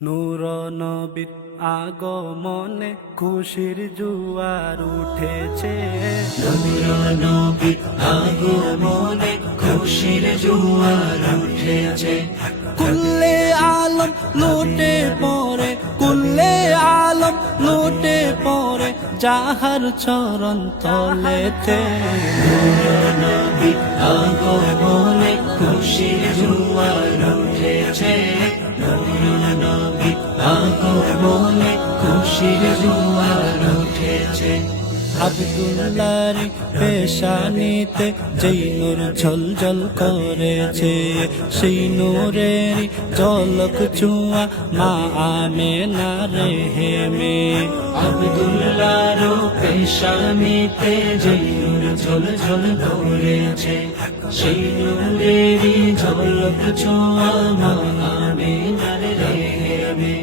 নূর নবীর আগমনে খুশির জোয়ার উঠেছে। নূর নবীর আগমনে খুশির জোয়ার উঠেছে। কুল্লে আলম লুটে পড়ে, কুল্লে আলম লুটে পড়ে যাহার চরণ তলেতে। নূর নবীর আগমনে খুশির জোয়ার উঠেছে। নূর নবীর আগমনে খুশির জোয়ার উঠেছে। আব্দুল্লাহর পেশানিতে যেই নূর ঝলঝল করেছে, সেই নূরের ঝলক ছোঁয়া মা আমেনার রেহেমে। আব্দুল্লাহর পেশানিতে যেই নূর ঝলঝল করেছে, সেই নূরেরই ঝলক ছোঁয়া মা আমেনার রেহেমে।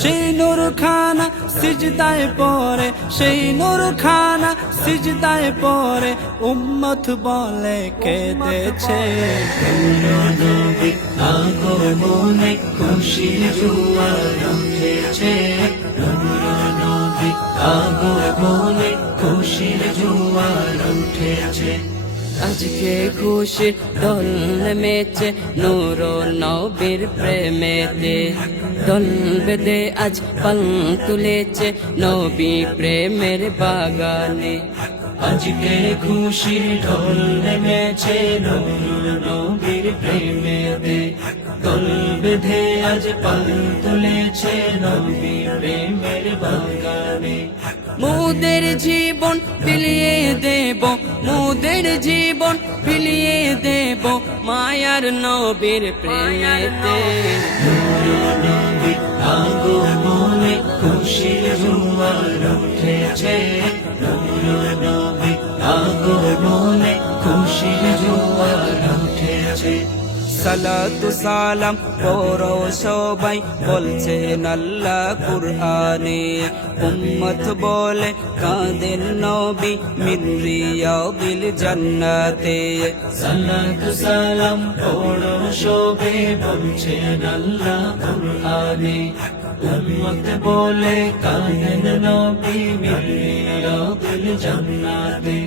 সেই নূর খানা সিজদায় পড়ে, সেই নূর খানা সিজদায় পড়ে উম্মত বলে কেঁদেছে। নূর নবীর আগমনে খুশির জোয়ার উঠেছে। নূর নবীর আগমনে খুশির জোয়ার উঠেছে। আজকে খুশির দোল নেমেছে নূর নবীর প্রেমেতে। দোল বেঁধে আজ পাল তুলেছে নবী প্রেমের বাগানে। আজকে খুশির ঢোল নেমেছে নূর নবীর প্রেমেতে। দোল বেঁধে আজ পাল তুলেছে নবী প্রেমের বাগানে। মোদের জীবন বিলিয়ে দেব, মোদের জীবন বিলিয়ে দেব মায়ার নবীর প্রেমেতে। নূর নবীর আগমনে খুশির জোয়ার উঠেছে। নূর নবীর আগমনে খুশির জোয়ার উঠেছে। সালাতু সালাম পড়ো সবাই বলছেন আল্লাহ কুরআনে। উম্মত বলে কাঁদেন নবী মিন রিয়াদিল জান্নাতে। সালাতু সালাম পড়ো সবে বলছেন আল্লাহ কুরআনে। উম্মত বলে কাঁদেন নবী মিন রিয়াদিল জান্নাতে।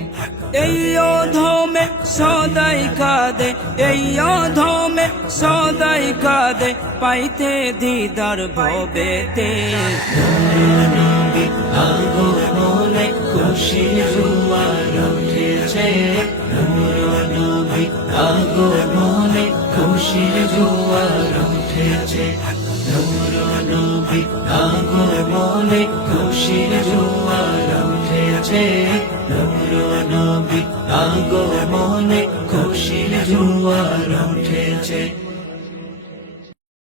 এই অধমে সদাই কাঁদে, এই অধমে সদাই কাঁদে পাইতে দিদার ভবেতে। নূর নবীর আগমনে খুশির জোয়ার উঠেছে। নূর নবীর আগমনে খুশির জোয়ার উঠেছে। নূর নবীর আগমনে খুশির জোয়ার উঠেছে। নূর নবীর আগমনে খুশির জোয়ার উঠেছে।